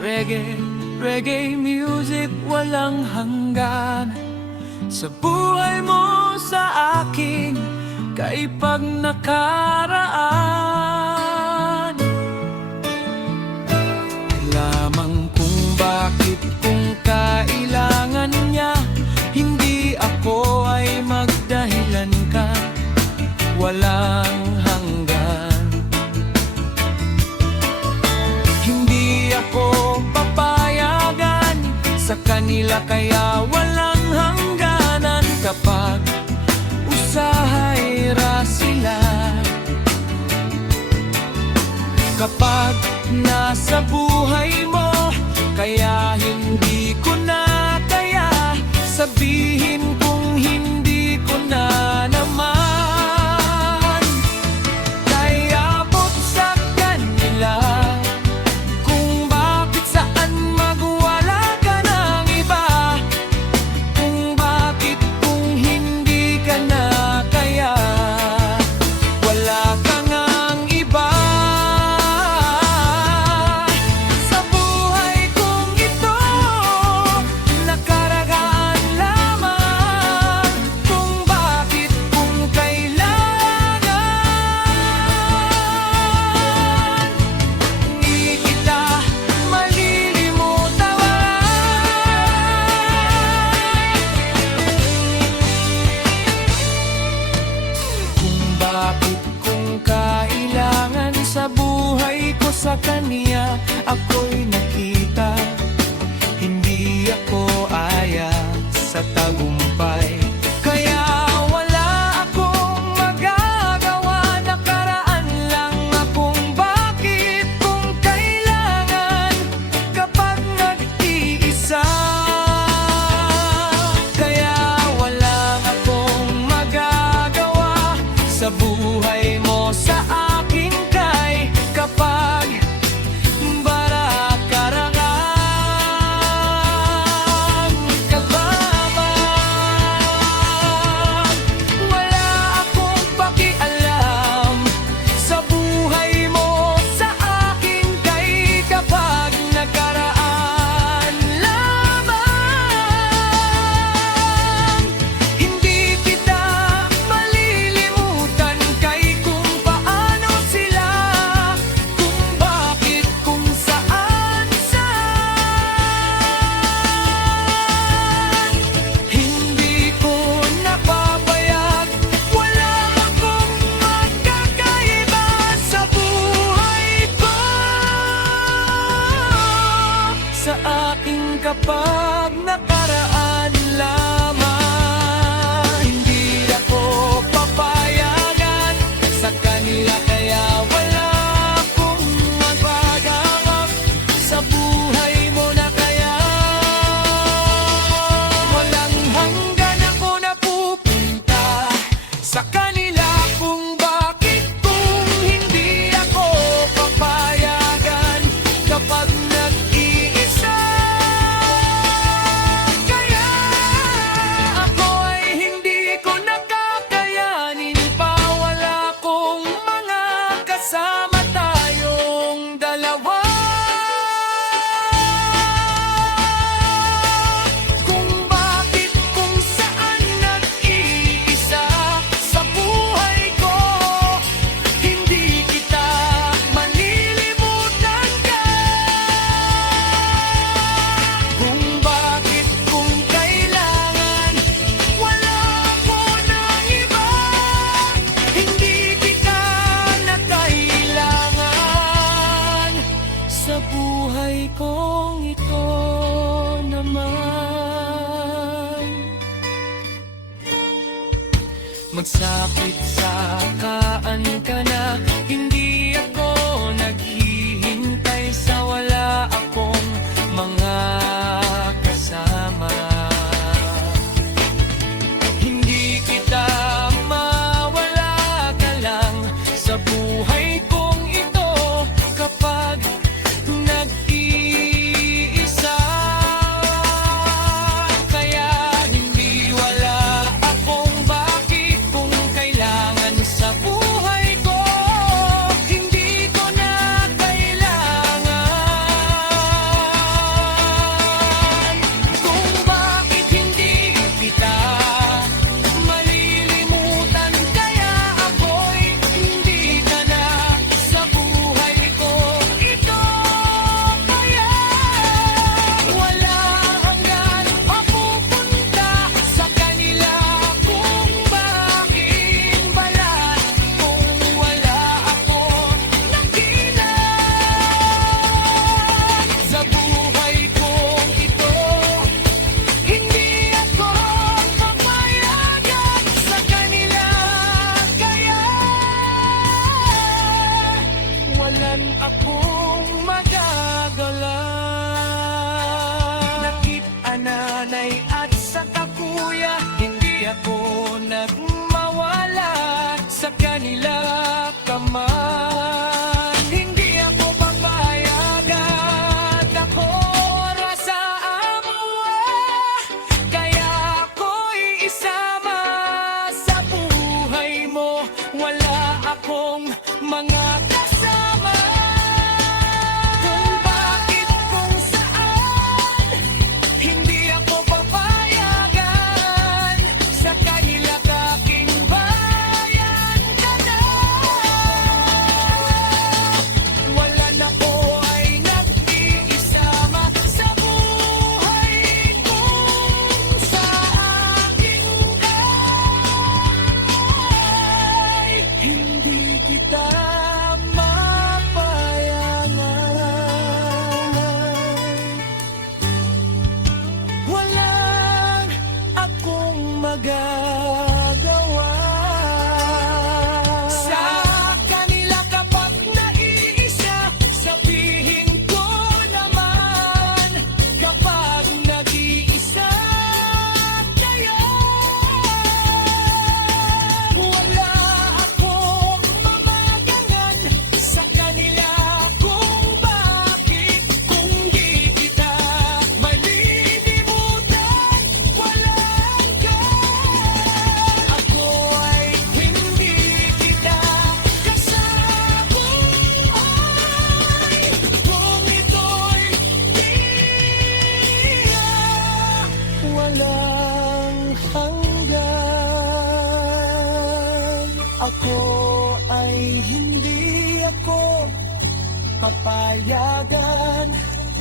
Reggae, reggae music walang hanggan. Sa buhay mo, sa akin, kaipag nakaraan. Lamang kung bakit kung kailangan niya, hindi ako ay magdahilan ka, walang hanggan. Hindi ako papayagan sa kanila, kaya walang hangganan. Kapag usahayra sila, kapag nasa buhay mo, kaya hindi ko na kaya sabihin kung hindi ko na naman kaya abot sa kanila. Kung bakit saan magwala ka ng iba, kung bakit kung hindi ka na kaya, wala ka ngang iba. Sa buhay kong ito, nakaraan lamang. Kung bakit kung kailangan, hindi kita malilimutan. Kung bakit kung kailangan sa buhay ko, sa kanya ako'y nakita. Hindi ako ayak sa tagumpay, kaya wala akong magagawa. Nakaraan lang akong bakit kung kailangan kapag nag-iisa. Kaya wala akong magagawa sa buhay mo, sa akin kay kapag barakarangan kababang. Wala akong pakialam sa buhay mo, sa akin kay kapag nagkaraan lamang. Hindi kita malilimutan kay kung paano sila, kung bakit kung saan saan. Hindi ko napapayag, wala akong magkakaiba sa buhay ko, sa aking kapag nakaraan lamang. Hindi ako papayagan sa kanila, kaya wala akong magagawa sa buhay mo na kaya walang hanggan. Ako napupunta sa kanila kung bakit kung hindi ako papayagan kapag nag-iisa. Kaya ako ay hindi ko nakakayanin pa, wala akong mga kasama, tayong dalawa. Kung bakit kung saan nag-iisa sa buhay ko, hindi kita malilimutan ka. Kung bakit kung kailangan, wala ako ng iba. Hindi kita na kailangan sa buhay kong ito naman. Magsapit sa kaan ka na, hindi ako naghihintay sa wala akong mga kasama. Hindi kita mawala ka lang sa buhay kong ito kapag nag-iisa. Kaya hindi wala akong bakit kung kailangan sa buhay ko. ko papayagan.